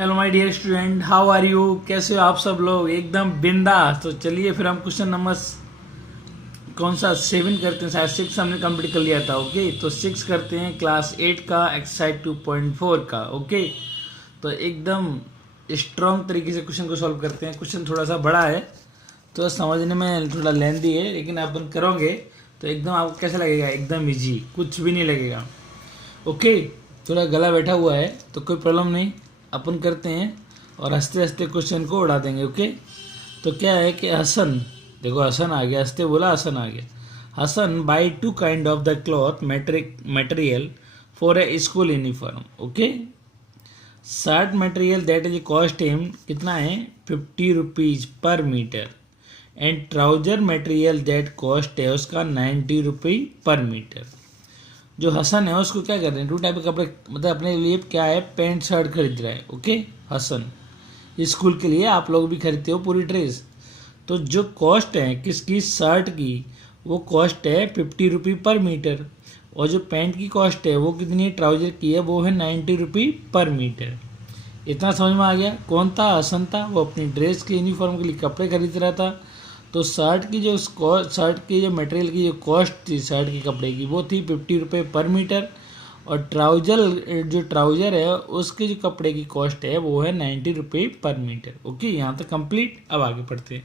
Hello my dear student, how are you? कैसे हो आप सब लोग? एकदम बिंदास। तो चलिए फिर हम क्वेश्चन नंबर कौन सा 7 करते हैं। शायद 6 हमने कंप्लीट कर लिया था। ओके, तो 6 करते हैं क्लास 8 का एक्सरसाइज 2.4 का। ओके, तो एकदम स्ट्रॉन्ग तरीके से क्वेश्चन को सॉल्व करते हैं। क्वेश्चन थोड़ा सा बड़ा है तो समझने में थोड़ा लेंदी है, लेकिन अपन करोगे तो एकदम आपको कैसा लगेगा? एकदम इजी, कुछ भी नहीं लगेगा। ओके, थोड़ा गला बैठा हुआ है तो कोई प्रॉब्लम नहीं, अपन करते हैं और हंसते हंसते क्वेश्चन को उड़ा देंगे। ओके, तो क्या है कि हसन, देखो हसन आ गया, हंसते बोला हसन आ गया। Hasan buy 2 kind of the cloth material for a school uniform. Okay, shirt material that is cost him कितना है? 50 rupees per metre. And trouser material that cost है उसका 90 रुपये पर मीटर। जो हसन है उसको क्या कर रहे हैं? 2 टाइप के कपड़े, मतलब अपने लिए क्या है, पैंट शर्ट खरीद रहा है। ओके, हसन स्कूल के लिए आप लोग भी खरीदते हो पूरी ड्रेस। तो जो कॉस्ट है किसकी? शर्ट की, वो कॉस्ट है 50 रुपये पर मीटर। और जो पैंट की कॉस्ट है वो कितनी है? ट्राउजर की है, वो है 90 रुपये पर मीटर। इतना समझ में आ गया? कौन था? हसन था। वो अपनी ड्रेस के यूनिफॉर्म के लिए कपड़े खरीद रहा था। तो शर्ट की जो शर्ट की जो मटेरियल की जो कॉस्ट थी शर्ट के कपड़े की, वो थी 50 रुपये पर मीटर। और जो ट्राउजर है उसके जो कपड़े की कॉस्ट है वो है 90 रुपये पर मीटर। ओके, यहाँ तक कंप्लीट। अब आगे पढ़ते हैं।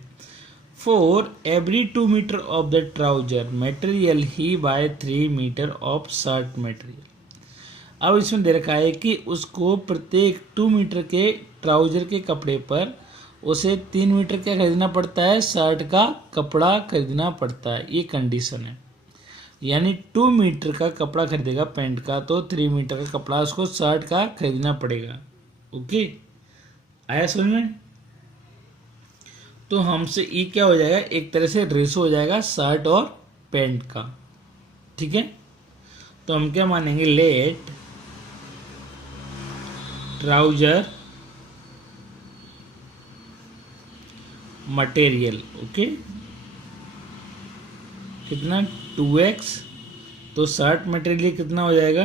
For every 2 metre of the trouser material he buy 3 metre of shirt material. अब इसमें दे रखा है कि उसको प्रत्येक 2 मीटर के ट्राउजर के कपड़े पर उसे 3 मीटर क्या खरीदना पड़ता है? शर्ट का कपड़ा खरीदना पड़ता है। ये कंडीशन है, यानी 2 मीटर का कपड़ा खरीदेगा पैंट का, तो 3 मीटर का कपड़ा उसको शर्ट का खरीदना पड़ेगा। ओके, आया समझ में? तो हमसे ई क्या हो जाएगा? एक तरह से रेशो हो जाएगा शर्ट और पैंट का। ठीक है, तो हम क्या मानेंगे? लेट ट्राउजर मटेरियल, ओके, कितना? 2x। तो शर्ट मटेरियल कितना हो जाएगा?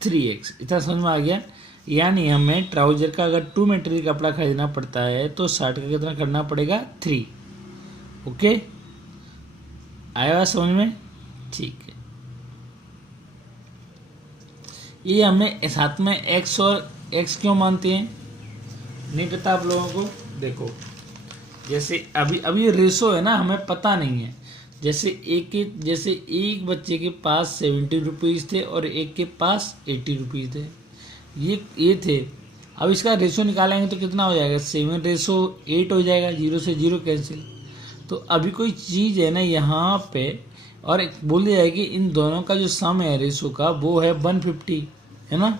3x। इतना समझ में आ गया? यानी हमें ट्राउजर का अगर 2 मटेरियल कपड़ा खरीदना पड़ता है तो शर्ट का कितना करना पड़ेगा? 3। ओके, आया समझ में? ठीक है। ये हमें साथ में x और x क्यों मानते हैं नहीं पता आप लोगों को? देखो, जैसे अभी अभी रेशो है ना, हमें पता नहीं है। जैसे एक बच्चे के पास 70 रुपीज़ थे और एक के पास 80 रुपीज़ थे। ये थे। अब इसका रेशो निकालेंगे तो कितना हो जाएगा? 7:8 हो जाएगा। 0 से 0 कैंसिल। तो अभी कोई चीज़ है ना यहाँ पे, और बोल दिया जाए कि इन दोनों का जो सम है रेशो का वो है 150, है ना?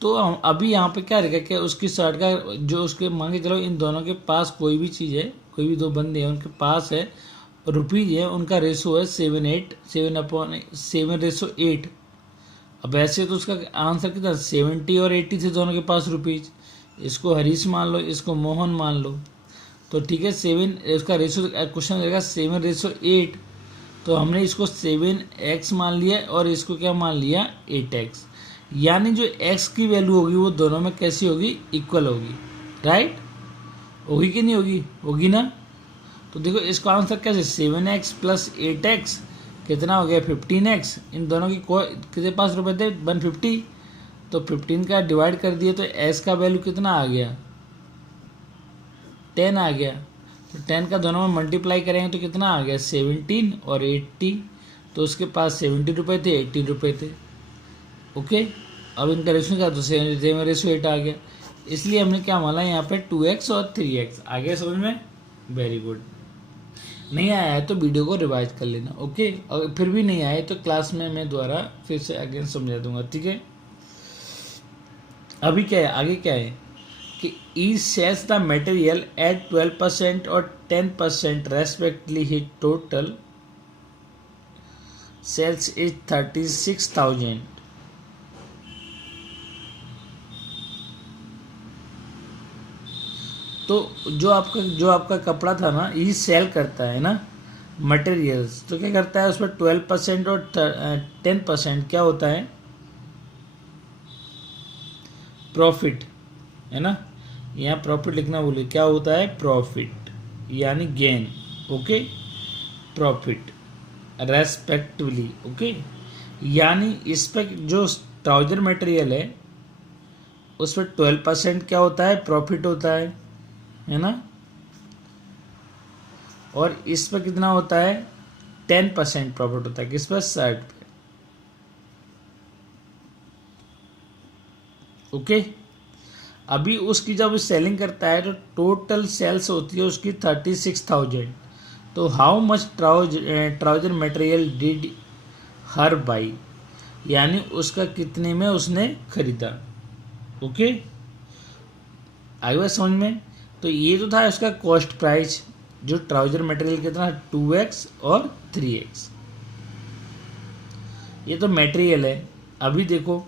तो अभी यहाँ पे क्या रहेगा कि उसकी शर्ट का जो उसके मान के चलो इन दोनों के पास कोई भी चीज़ है, कोई भी 2 बंदे हैं उनके पास है रुपीज़ है, उनका रेशो है 7:8। अब ऐसे तो उसका आंसर कितना? 70 और 80 थे दोनों के पास रुपीज़। इसको हरीश मान लो, इसको मोहन मान लो। तो ठीक है, 7 उसका रेशो क्वेश्चन रहेगा 7:8। तो हमने इसको 7x मान लिया और इसको क्या मान लिया? 8x। यानी जो x की वैल्यू होगी वो दोनों में कैसी होगी? इक्वल होगी। राइट? होगी कि नहीं होगी? होगी ना? तो देखो इसका आंसर कैसे? 7x प्लस 8x कितना हो गया? 15x। इन दोनों की कितने पास रुपए थे? 150। तो 15 का डिवाइड कर दिए तो s का वैल्यू कितना आ गया? 10 आ गया। तो 10 का दोनों में मल्टीप्लाई करेंगे तो कितना आ गया? 17 और 80। तो उसके पास 70 रुपये थे, 80 रुपये थे। ओके, अब इनका रेशो क्या? तो 7 रेशो 8 आ गया। इसलिए हमने क्या माना यहाँ पे? 2x और 3x। आ गया समझ में? Very good. नहीं आया है तो वीडियो को रिवाइज कर लेना। ओके, और फिर भी नहीं आए तो क्लास में मैं दोबारा फिर से अगेन समझा दूंगा। ठीक है, अभी क्या है? आगे क्या है कि he sells the material at 12% और 10% respectively he total sales is 36,000। तो जो आपका कपड़ा था ना, ये सेल करता है ना, मटेरियल्स, तो क्या करता है उस पर 12% और 10% क्या होता है, प्रॉफिट, है ना। यहाँ प्रॉफिट लिखना भूलिए, क्या होता है प्रॉफिट यानी gain, okay, profit respectively, okay. यानी इस पर जो ट्राउजर मटेरियल है उस पर 12% क्या होता है, प्रॉफिट होता है ना। और इस पर कितना होता है, 10% प्रॉफिट होता है, किस पर, शर्ट पे, ओके। अभी उसकी जब सेलिंग करता है तो टोटल सेल्स होती है उसकी 36,000। तो how much trouser material did her by, यानी उसका कितने में उसने खरीदा, ओके। आई बात समझ में। तो ये तो था उसका कॉस्ट प्राइस, जो ट्राउजर मटेरियल कितना 2x और 3x, ये तो मटेरियल है। अभी देखो,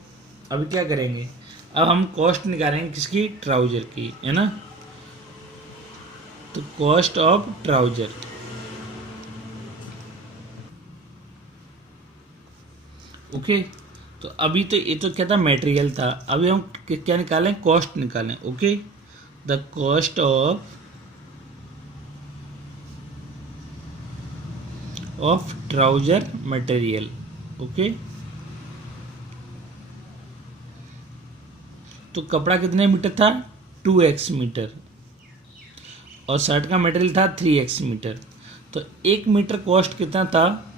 अभी क्या करेंगे, अब हम कॉस्ट निकालेंगे किसकी, ट्राउजर की, है ना। तो कॉस्ट ऑफ ट्राउजर, ओके। तो अभी तो ये तो क्या था, मटेरियल था। अभी हम क्या निकालें, कॉस्ट निकालें, okay. The cost of trouser material, okay. तो कपड़ा कितने मीटर था, 2x मीटर, और शर्ट का मटेरियल था 3x मीटर। तो 1 मीटर कॉस्ट कितना था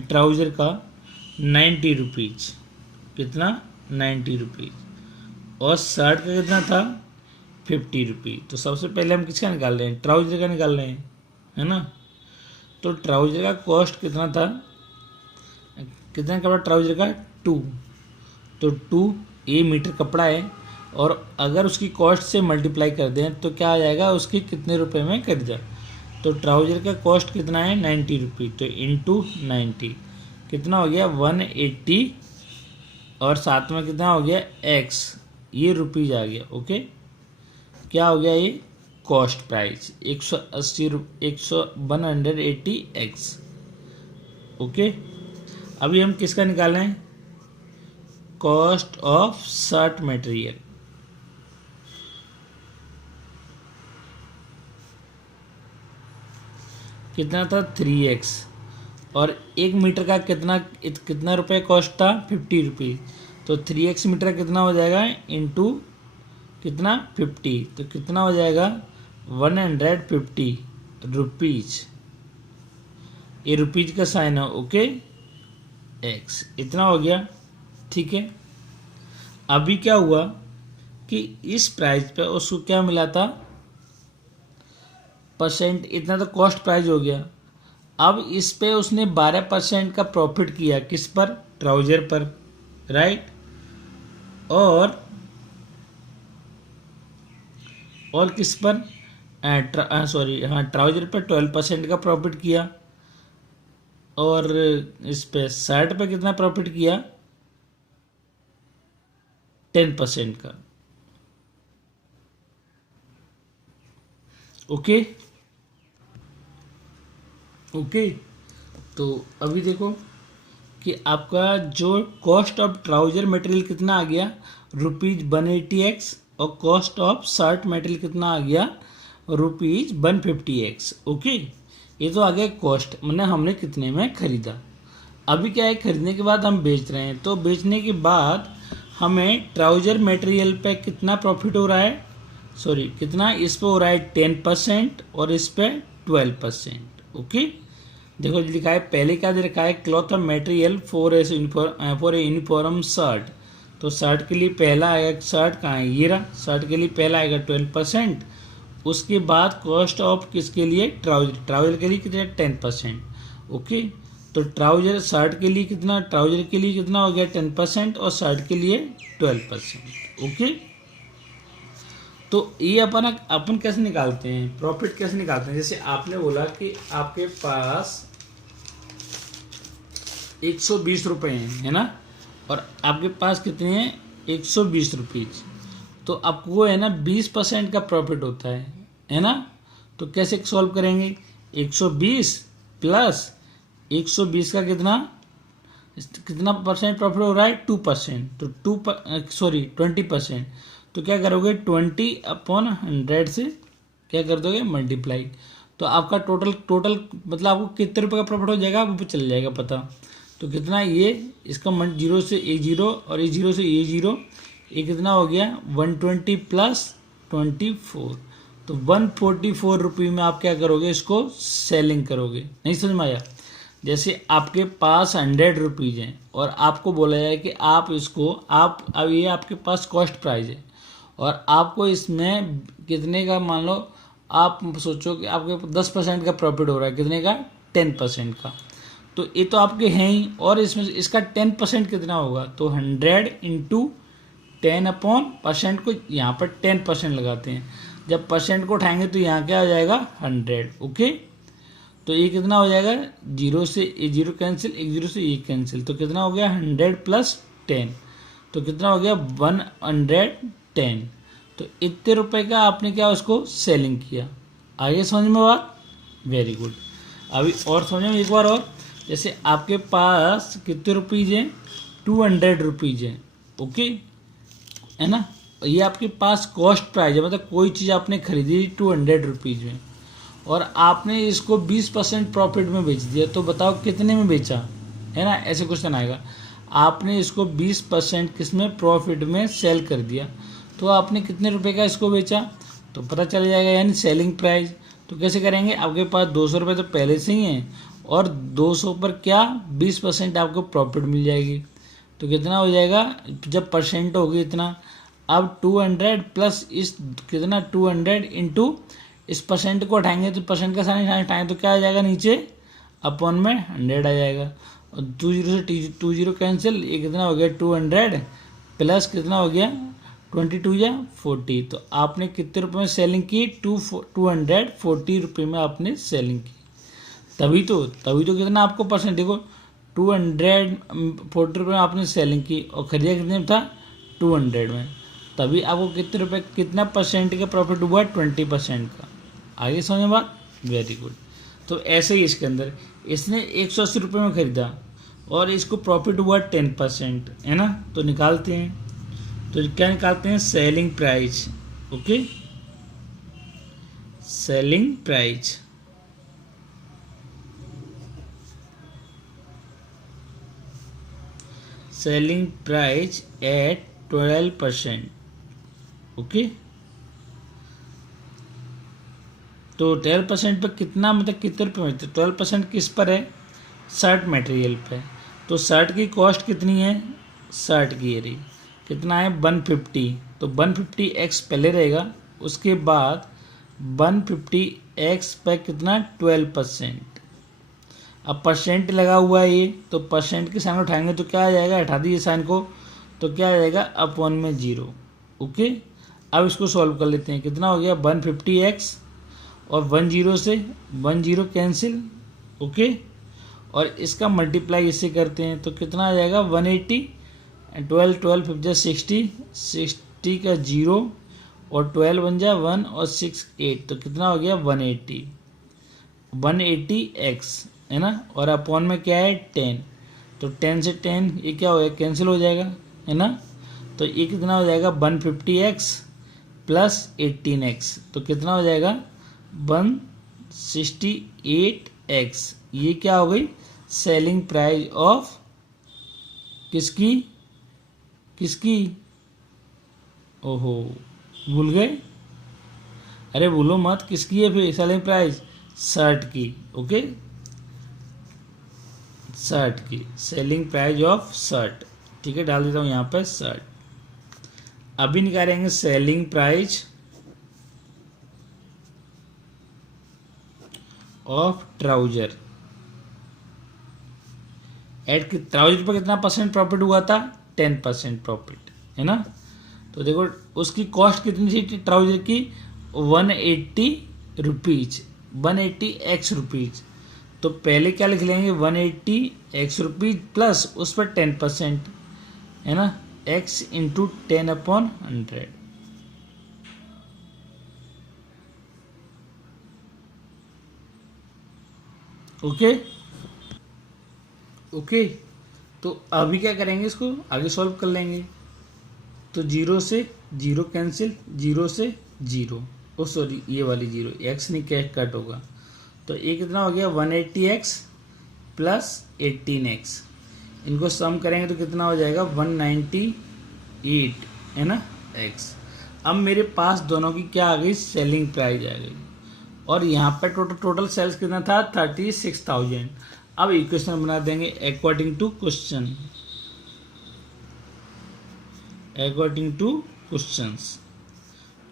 ट्राउजर का, 90 रुपीज़, कितना, 90 रुपीज़। और शर्ट का कितना था, 50 रुपीज़। तो सबसे पहले हम किसका निकाल रहे हैं, ट्राउजर का निकाल रहे हैं, है ना। तो ट्राउजर का कॉस्ट कितना था, कितना कपड़ा ट्राउजर का, 2। तो 2 ये मीटर कपड़ा है, और अगर उसकी कॉस्ट से मल्टीप्लाई कर दें तो क्या आ जाएगा, उसके कितने रुपए में खरीदा। तो ट्राउजर का कॉस्ट कितना है, 90 रुपीज़। तो इंटू 90 कितना हो गया, 180, और साथ में कितना हो गया, x, ये रुपीज़ आ गया, ओके। क्या हो गया ये, कॉस्ट प्राइस 180x, ओके। अभी हम किसका निकालें, कॉस्ट ऑफ शर्ट मटेरियल, कितना था, 3x, और 1 मीटर का कितना रुपए कॉस्ट था, 50 रुपीज़। तो 3x मीटर कितना हो जाएगा, इंटू कितना, 50, तो कितना हो जाएगा, 150 रुपीज़, ये रुपीज़ का साइन है, ओके, x, इतना हो गया, ठीक है। अभी क्या हुआ कि इस प्राइस पे उसको क्या मिला था, परसेंट, इतना तो कॉस्ट प्राइस हो गया। अब इस पे उसने 12% का प्रॉफिट किया, किस पर, ट्राउजर पर, राइट। और किस पर, सॉरी हाँ, ट्राउजर पर 12% का प्रॉफिट किया, और इस पे शर्ट पे कितना प्रॉफिट किया, 10% का, ओके, ओके। तो अभी देखो कि आपका जो कॉस्ट ऑफ ट्राउजर मटेरियल कितना आ गया, ₹180x, और कॉस्ट ऑफ शर्ट मटेरियल कितना आ गया, ₹150x, ओके। ये तो आ गया कॉस्ट, मतलब हमने कितने में खरीदा। अभी क्या है, खरीदने के बाद हम बेच रहे हैं, तो बेचने के बाद हमें ट्राउजर मटेरियल पे कितना प्रॉफिट हो रहा है, सॉरी कितना, इस पे हो रहा है 10%, और इस पे 12%, ओके। देखो लिखा है, पहले क्या दे रखा है, cloth of material for a uniform shirt. तो शर्ट के लिए पहला आएगा, शर्ट कहाँ है, ये रहा, शर्ट के लिए पहला आएगा 12%। उसके बाद कॉस्ट ऑफ किसके लिए, ट्राउजर के लिए कितना, 10%, ओके। तो ट्राउजर शर्ट के लिए कितना, ट्राउजर के लिए कितना हो गया, 10%, और शर्ट के लिए 12%, ओके। तो ये अपन कैसे निकालते हैं, प्रॉफिट कैसे निकालते हैं। जैसे आपने बोला कि आपके पास 120 रुपये हैं, है ना, और आपके पास कितने हैं, 120 रुपीज़। तो आपको है ना 20% का प्रॉफिट होता है ना। तो कैसे सॉल्व करेंगे, 120 प्लस 120 का कितना परसेंट प्रॉफिट हो रहा है, 2%, तो 20%, तो क्या करोगे 20/100 से क्या कर दोगे मल्टीप्लाई, तो आपका टोटल मतलब आपको कितने रुपये का प्रॉफिट हो जाएगा आपको चल जाएगा पता। तो कितना ये इसका 0 से ये 0 और ये 0 से ये 0, ये कितना हो गया 120 प्लस 24, तो 144 रुपये में आप क्या करोगे इसको सेलिंग करोगे। नहीं समझ में आया? जैसे आपके पास 100 रुपीज़ हैं और आपको बोला जाए कि आप इसको अब ये आपके पास कॉस्ट प्राइस है और आपको इसमें कितने का, मान लो आप सोचो कि आपके 10% का प्रॉफिट हो रहा है, कितने का 10% का, तो ये तो आपके हैं ही, और इसमें इसका 10% कितना होगा, तो 100 इंटू 10/% को यहाँ पर 10% लगाते हैं, जब परसेंट को उठाएंगे तो यहाँ क्या हो जाएगा 100। ओके, तो ये कितना हो जाएगा 0 से ये 0 कैंसिल, 0 से ये कैंसिल, तो कितना हो गया 100 प्लस 10, तो कितना हो गया 110। तो इतने रुपए का आपने क्या उसको सेलिंग किया। आगे समझ में बात? Very good. अभी और समझो एक बार और, जैसे आपके पास कितने रुपीज़ हैं, 200 रुपीज़ हैं। ओके है ना, ये आपके पास कॉस्ट प्राइस है, मतलब कोई चीज़ आपने खरीदी 200 रुपीज़ में और आपने इसको 20% प्रॉफिट में बेच दिया, तो बताओ कितने में बेचा, है ना, ऐसे क्वेश्चन आएगा। आपने इसको 20% किस में प्रॉफिट में सेल कर दिया, तो आपने कितने रुपए का इसको बेचा, तो पता चल जाएगा, यानी सेलिंग प्राइस। तो कैसे करेंगे, आपके पास 200 रुपये तो पहले से ही हैं और 200 पर क्या 20% आपको प्रॉफिट मिल जाएगी, तो कितना हो जाएगा जब परसेंट होगी इतना, अब 200 प्लस इस कितना 200 इंटू इस परसेंट को हटाएंगे तो परसेंट का साइन हटाएंगे तो क्या आ जाएगा नीचे अपॉन में 100 आ जाएगा, और 20 से 20 कैंसिल, ये कितना हो गया 200 प्लस कितना हो गया 22 या 40, तो आपने कितने रुपए में सेलिंग की 240 रुपये में आपने सेलिंग की। तभी तो कितना आपको परसेंट, देखो 240 रुपये में आपने सेलिंग की और खरीदा कितने में था 200 में, तभी आपको कितने रुपए कितना परसेंट का प्रॉफिट हुआ 20% का। आगे समझ बात? Very good. तो ऐसे ही इसके अंदर इसने 180 रुपये में खरीदा और इसको प्रॉफिट हुआ 10%, है ना, तो निकालते हैं, तो क्या निकालते हैं selling price. Okay, selling price, selling price at 12%। Okay, तो 12% पर कितना, मतलब कितने रुपये में, 12% किस पर है, शर्ट मटेरियल पे, तो शर्ट की कॉस्ट कितनी है, शर्ट की ये रही कितना है 150, तो 150x पहले रहेगा, उसके बाद 150x पर कितना 12%, अब परसेंट लगा हुआ है ये, तो परसेंट के साइन उठाएंगे तो क्या आ जाएगा, हटा दीजिए साइन को, तो क्या आ जाएगा अपॉन में 0। ओके, अब इसको सॉल्व कर लेते हैं, कितना हो गया 150x और 10 से 10 कैंसिल। ओके, और इसका मल्टीप्लाई इससे करते हैं तो कितना आ जाएगा 180, 12 5 60 का 0 और 12 बन जाए 1 और 6 8, तो कितना हो गया 180x, है ना, और अपॉन में क्या है 10, तो 10 से 10 ये क्या हो गया कैंसिल हो जाएगा, है ना, तो ये कितना हो जाएगा 150x प्लस 18x, तो कितना हो जाएगा 168x। ये क्या हो गई सेलिंग प्राइस ऑफ किसकी, ओहो भूल गए, अरे भूलो मत, किसकी है फिर सेलिंग प्राइस, शर्ट की। ओके, शर्ट की सेलिंग प्राइस ऑफ शर्ट, ठीक है, डाल देता हूँ यहाँ पर शर्ट। अभी निकालेंगे selling price of trouser, trouser पर कितना परसेंट प्रॉफिट हुआ था 10% प्रॉफिट, है ना, तो देखो उसकी कॉस्ट कितनी थी ट्राउजर की 180 रुपीज, 180x रुपीज, तो पहले क्या लिख लेंगे 180x रुपीज प्लस उस पर 10%, है ना, x इंटू 10/100, ओके ओके। तो अभी क्या करेंगे, इसको आगे सॉल्व कर लेंगे। तो 0 से 0 कैंसिल, 0 से 0, ओ सॉरी ये वाली 0, एक्स नहीं क्या कट होगा। तो ये कितना हो गया 180x प्लस 18x, इनको सम करेंगे तो कितना हो जाएगा 198 है ना x। अब मेरे पास दोनों की क्या आ गई, सेलिंग प्राइस आ गई, और यहाँ पे टोटल सेल्स कितना था 36,000। अब इक्वेशन बना देंगे according to question, according to questions.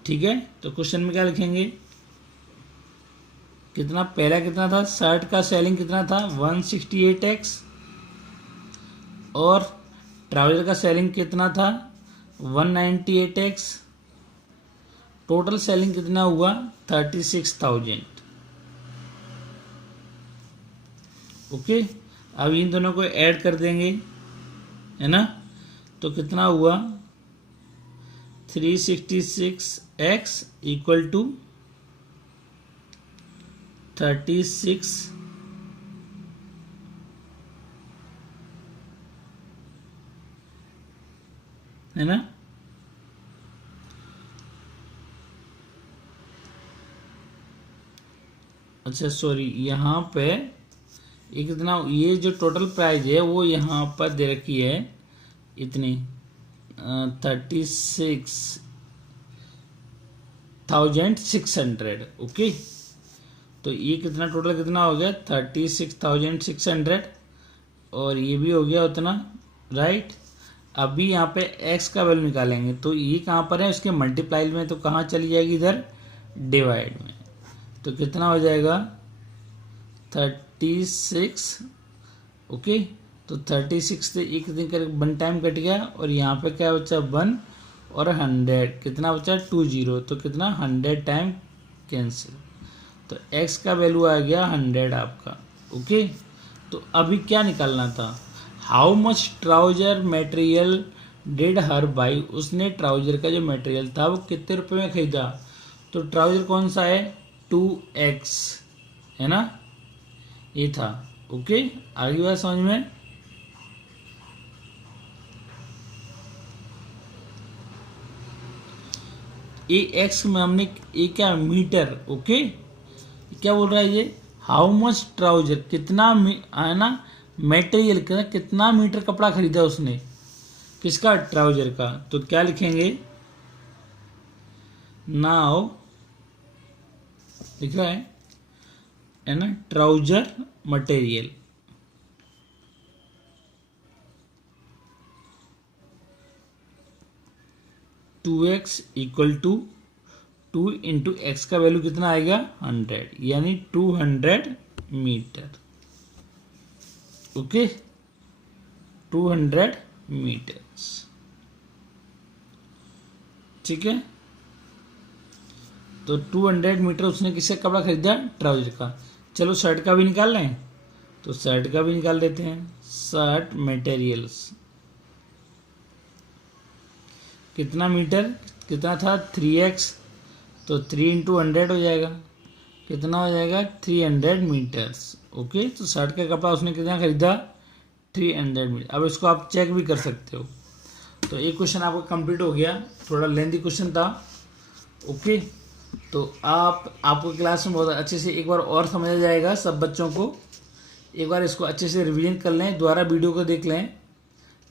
ठीक है, तो क्वेश्चन में क्या लिखेंगे, कितना पहला कितना था, शर्ट का सेलिंग कितना था 168x, और ट्राउजर का सेलिंग कितना था 198x, टोटल सेलिंग कितना हुआ 36,000। ओके, अब इन दोनों को ऐड कर देंगे, है ना, तो कितना हुआ 366x इक्वल टू 36 है ना। अच्छा सॉरी, यहाँ पे ये कितना, ये जो टोटल प्राइस है वो यहाँ पर दे रखी है इतनी 36,600। ओके, तो ये कितना टोटल कितना हो गया 36,600, और ये भी हो गया उतना, राइट। अभी यहाँ पे x का वैल्यू निकालेंगे, तो ये कहाँ पर है, उसके मल्टीप्लाई में, तो कहाँ चली जाएगी, इधर डिवाइड में। तो कितना हो जाएगा 36। ओके, तो 36 से एक दिन कर 1 टाइम कट गया, और यहाँ पे क्या बचा 1, और 100 कितना बचा 20, तो कितना 100 टाइम कैंसिल, तो x का वैल्यू आ गया 100 आपका। ओके, तो अभी क्या निकालना था, how much trouser material did her by, उसने ट्राउजर का जो मटेरियल था वो कितने रुपए में खरीदा। तो ट्राउजर कौन सा है 2x, है ना, ये था। ओके, आगे बात समझ में, ए एक्स में हमने ये क्या मीटर। ओके, क्या बोल रहा है ये, हाउ मच ट्राउजर, कितना है ना मटेरियल, कितना मीटर कपड़ा खरीदा उसने, किसका, ट्राउजर का। तो क्या लिखेंगे, नाउ लिख रहा है ना, trouser material, two x equal to 2 into x का वैल्यू कितना आएगा 100, यानी 200 मीटर। Okay, 200 metres. ठीक है, तो 200 मीटर उसने किससे कपड़ा खरीदा, ट्राउजर का। चलो शर्ट का भी निकाल लें, तो शर्ट का भी निकाल लेते हैं। शर्ट मटेरियल्स कितना मीटर, कितना था 3x, तो 3 इंटू 100 हो जाएगा, कितना हो जाएगा 300 मीटर्स। ओके, तो शर्ट का कपड़ा उसने कितना खरीदा 300 मीटर। अब इसको आप चेक भी कर सकते हो। तो एक क्वेश्चन आपका कंप्लीट हो गया, थोड़ा लेंथी क्वेश्चन था। ओके, तो आपको क्लास में बहुत अच्छे से एक बार और समझा जाएगा, सब बच्चों को एक बार इसको अच्छे से रिवीजन कर लें, दोबारा वीडियो को देख लें।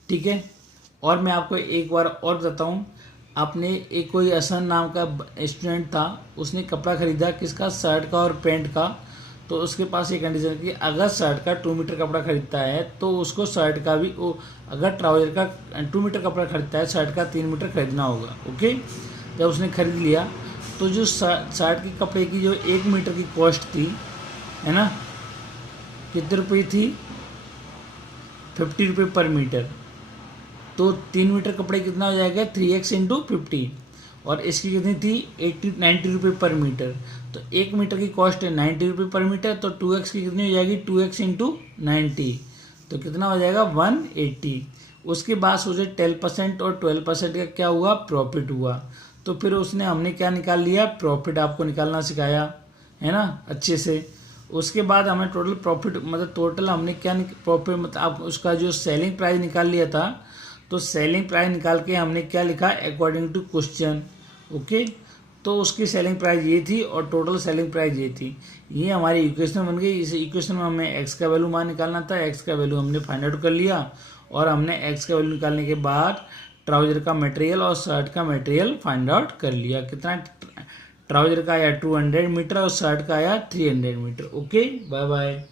ठीक है, और मैं आपको एक बार और बताता हूँ, आपने एक कोई असन नाम का स्टूडेंट था, उसने कपड़ा खरीदा किसका, शर्ट का और पैंट का। तो उसके पास ये कंडीशन कि अगर शर्ट का 2 मीटर कपड़ा खरीदता है तो उसको शर्ट का भी, अगर ट्राउजर का 2 मीटर कपड़ा खरीदता है, शर्ट का 3 मीटर खरीदना होगा। ओके, जब उसने खरीद लिया तो जो शर्ट के कपड़े की जो 1 मीटर की कॉस्ट थी, है ना, कितने रुपये थी 50 रुपये पर मीटर। तो 3 मीटर कपड़े कितना हो जाएगा 3x इंटू 50, और इसकी कितनी थी 90 रुपये पर मीटर। तो 1 मीटर की कॉस्ट है 90 रुपये पर मीटर, तो 2x की कितनी हो जाएगी 2x इंटू 90, तो कितना हो जाएगा 180। उसके बाद सोचे 10% और 12% का क्या हुआ, प्रॉफिट हुआ। तो फिर हमने क्या निकाल लिया, प्रॉफिट आपको निकालना सिखाया, है ना, अच्छे से। उसके बाद हमें टोटल प्रॉफिट मतलब टोटल हमने क्या प्रॉफिट मतलब आप उसका जो सेलिंग प्राइस निकाल लिया था, तो सेलिंग प्राइस निकाल के हमने क्या लिखा अकॉर्डिंग टू क्वेश्चन। ओके, तो उसकी सेलिंग प्राइस ये थी और टोटल सेलिंग प्राइस ये थी। ये हमारी इक्वेशन बन गई। इस इक्वेशन में हमें एक्स का वैल्यू मान निकालना था, एक्स का वैल्यू हमने फाइंड आउट कर लिया और हमने एक्स का वैल्यू निकालने के बाद ट्राउजर का मटेरियल और शर्ट का मटेरियल फाइंड आउट कर लिया। कितना ट्राउजर का आया 200 मीटर और शर्ट का आया 300 मीटर। Okay, bye bye.